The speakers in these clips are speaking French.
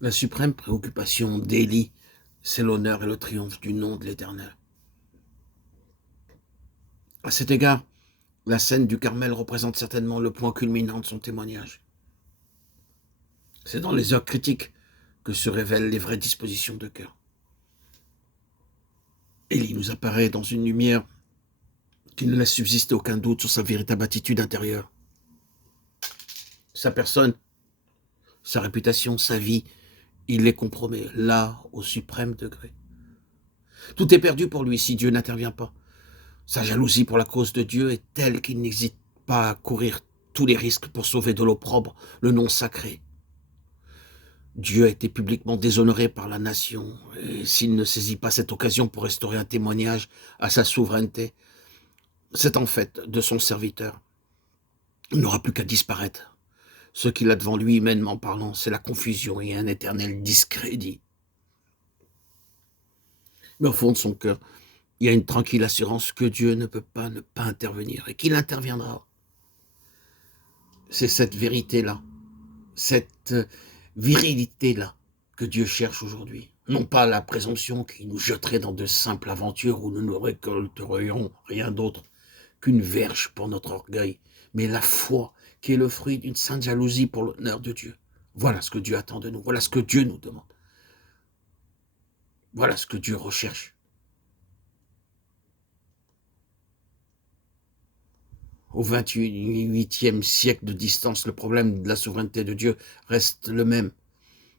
La suprême préoccupation d'Élie, c'est l'honneur et le triomphe du nom de l'Éternel. À cet égard, la scène du Carmel représente certainement le point culminant de son témoignage. C'est dans les heures critiques que se révèlent les vraies dispositions de cœur. Élie nous apparaît dans une lumière qui ne laisse subsister aucun doute sur sa véritable attitude intérieure. Sa personne, sa réputation, sa vie, il les compromet, là, au suprême degré. Tout est perdu pour lui si Dieu n'intervient pas. Sa jalousie pour la cause de Dieu est telle qu'il n'hésite pas à courir tous les risques pour sauver de l'opprobre le nom sacré. Dieu a été publiquement déshonoré par la nation, et s'il ne saisit pas cette occasion pour restaurer un témoignage à sa souveraineté, c'est en fait de son serviteur. Il n'aura plus qu'à disparaître. Ce qu'il a devant lui, humainement parlant, c'est la confusion et un éternel discrédit. Mais au fond de son cœur, il y a une tranquille assurance que Dieu ne peut pas ne pas intervenir et qu'il interviendra. C'est cette vérité-là, cette virilité-là que Dieu cherche aujourd'hui. Non pas la présomption qui nous jetterait dans de simples aventures où nous ne récolterions rien d'autre qu'une verge pour notre orgueil, mais la foi qui est le fruit d'une sainte jalousie pour l'honneur de Dieu. Voilà ce que Dieu attend de nous, voilà ce que Dieu nous demande. Voilà ce que Dieu recherche. Au XXIe siècle de distance, le problème de la souveraineté de Dieu reste le même.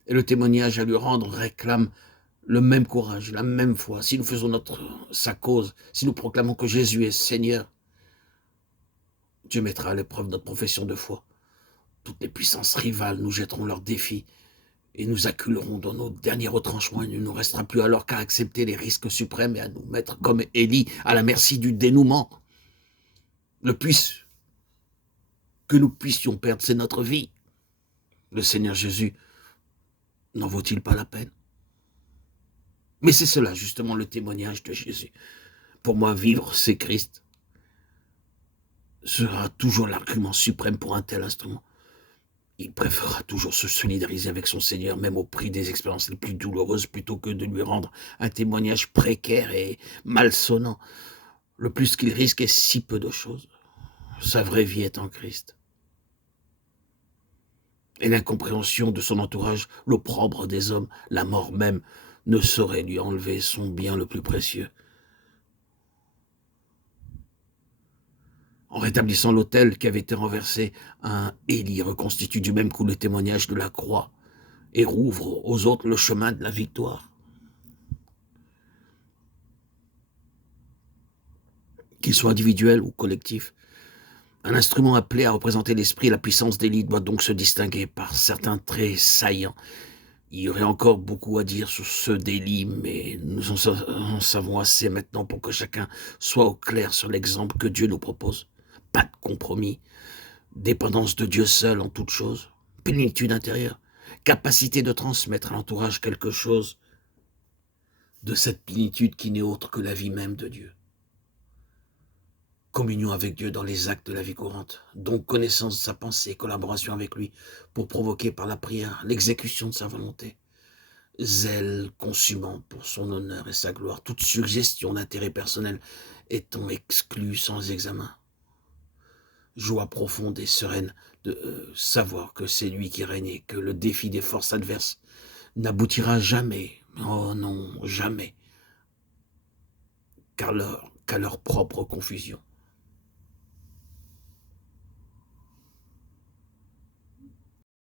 Et le témoignage à lui rendre réclame le même courage, la même foi. Si nous faisons sa cause, si nous proclamons que Jésus est Seigneur, Dieu mettra à l'épreuve notre profession de foi. Toutes les puissances rivales nous jetteront leurs défis et nous acculerons dans nos derniers retranchements. Il ne nous restera plus alors qu'à accepter les risques suprêmes et à nous mettre comme Élie à la merci du dénouement. Le plus que nous puissions perdre, c'est notre vie. Le Seigneur Jésus n'en vaut-il pas la peine? Mais c'est cela justement le témoignage de Jésus. Pour moi, vivre, c'est Christ. Sera toujours l'argument suprême pour un tel instrument. Il préférera toujours se solidariser avec son Seigneur, même au prix des expériences les plus douloureuses, plutôt que de lui rendre un témoignage précaire et malsonnant. Le plus qu'il risque est si peu de choses. Sa vraie vie est en Christ. Et l'incompréhension de son entourage, l'opprobre des hommes, la mort même, ne saurait lui enlever son bien le plus précieux. En rétablissant l'autel qui avait été renversé, un Élie reconstitue du même coup le témoignage de la croix et rouvre aux autres le chemin de la victoire. Qu'il soit individuel ou collectif, un instrument appelé à représenter l'esprit et la puissance d'Élie doit donc se distinguer par certains traits saillants. Il y aurait encore beaucoup à dire sur ceux d'Élie, mais nous en savons assez maintenant pour que chacun soit au clair sur l'exemple que Dieu nous propose. Pas de compromis, dépendance de Dieu seul en toute chose, plénitude intérieure, capacité de transmettre à l'entourage quelque chose de cette plénitude qui n'est autre que la vie même de Dieu. Communion avec Dieu dans les actes de la vie courante, donc connaissance de sa pensée, collaboration avec lui pour provoquer par la prière l'exécution de sa volonté. Zèle consumant pour son honneur et sa gloire, toute suggestion d'intérêt personnel étant exclue sans examen. Joie profonde et sereine de savoir que c'est lui qui règne et que le défi des forces adverses n'aboutira jamais, oh non, jamais, qu'à leur propre confusion.